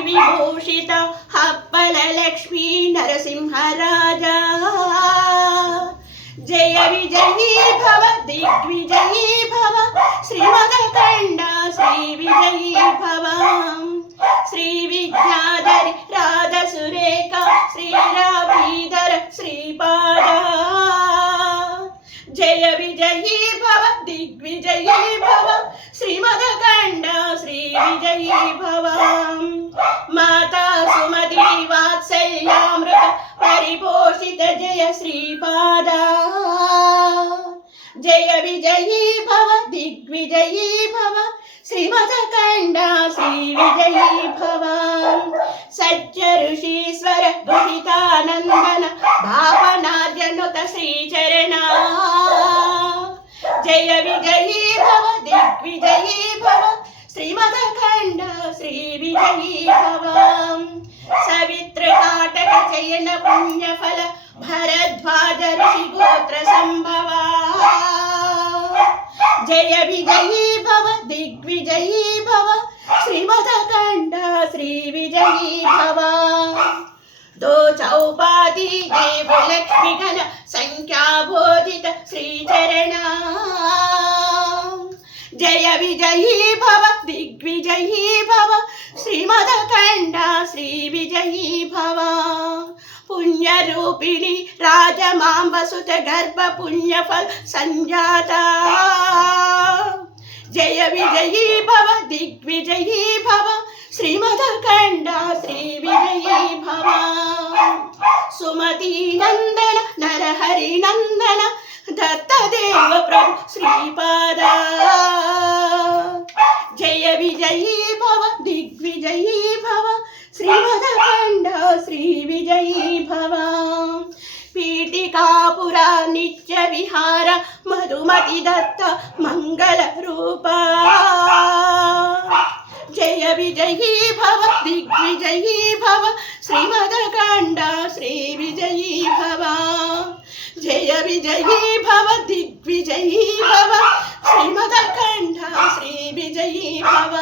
विभूषित हप्पलक्ष्मी नरसिंहराजा। जय विजयी भव, दिग्विजयी भव श्रीमद श्री विजयी भव। श्री श्रीविद्याधरि श्री श्रीराभीधर श्रीपाद। जय विजयी भव, दिग्विजयी भव श्रीमद श्री विजयी भव। माता सुमति वात्सल्यामृत परिपोषित जय श्रीपादा। जय विजयी भव, दिग्विजयी भव श्रीमदकण्डा श्रीविजयी भव। सज्जऋषीश्वर गुहितानन्दन भावनाद्यनुत श्रीचरणा। जय विजयी भव दिग् विजयीभवाम्। सवितृकाटकचयन पुण्यफल भरद्वाज ऋषिगोत्र सम्भवा जय विजयी भव दिग्विजयी भव श्रीमदकण्ड श्रीविजयी भव दो चौपाधि देवलक्ष्मिघन सङ्ख्याबोधित श्रीचरणा। जय विजयी भव दिग्विजयी भव श्रीमदखण्ड श्री विजयी भव पुण्यरूपिणी राजमाम्बसुत गर्भ पुण्यफल सञ्जाता जय विजयी भव दिग्विजयी भव श्रीमदखण्ड श्री विजयी भव सुमती नन्दन नरहरि नन्दन दत्तदेव प्रभु श्रीपाद जय विजयी भव दिग्विजयी भव श्री विजयी भव पीठिकापुरा दत्त मङ्गलरूपा जय विजयी भव दिग्विजयी भव श्रीमदकाण्ड श्री विजयी भव जय विजयी भव दिग्विजयी भव श्रीमदकाण्ड विजयी भव।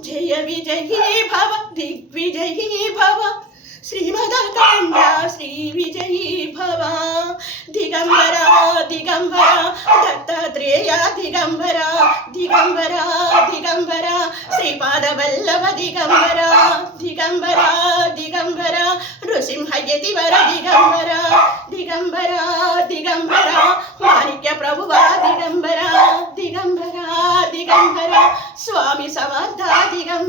जय विजयी भव दिग्विजयी भव। श्रीमदकाण्ड श्री विजयी भव। दिगम्बरा दिगम्बरा दत्तात्रेय दिगम्बरा दिगम्बरा दिगम्बरा। श्रीपादवल्लभ दिगम्बरा दिगम्बरा दिगम्बरा। नृसिंहयतिवर दिगम्बरा दिगम्बरा दिगम्बरा। माणिक्य प्रभुवा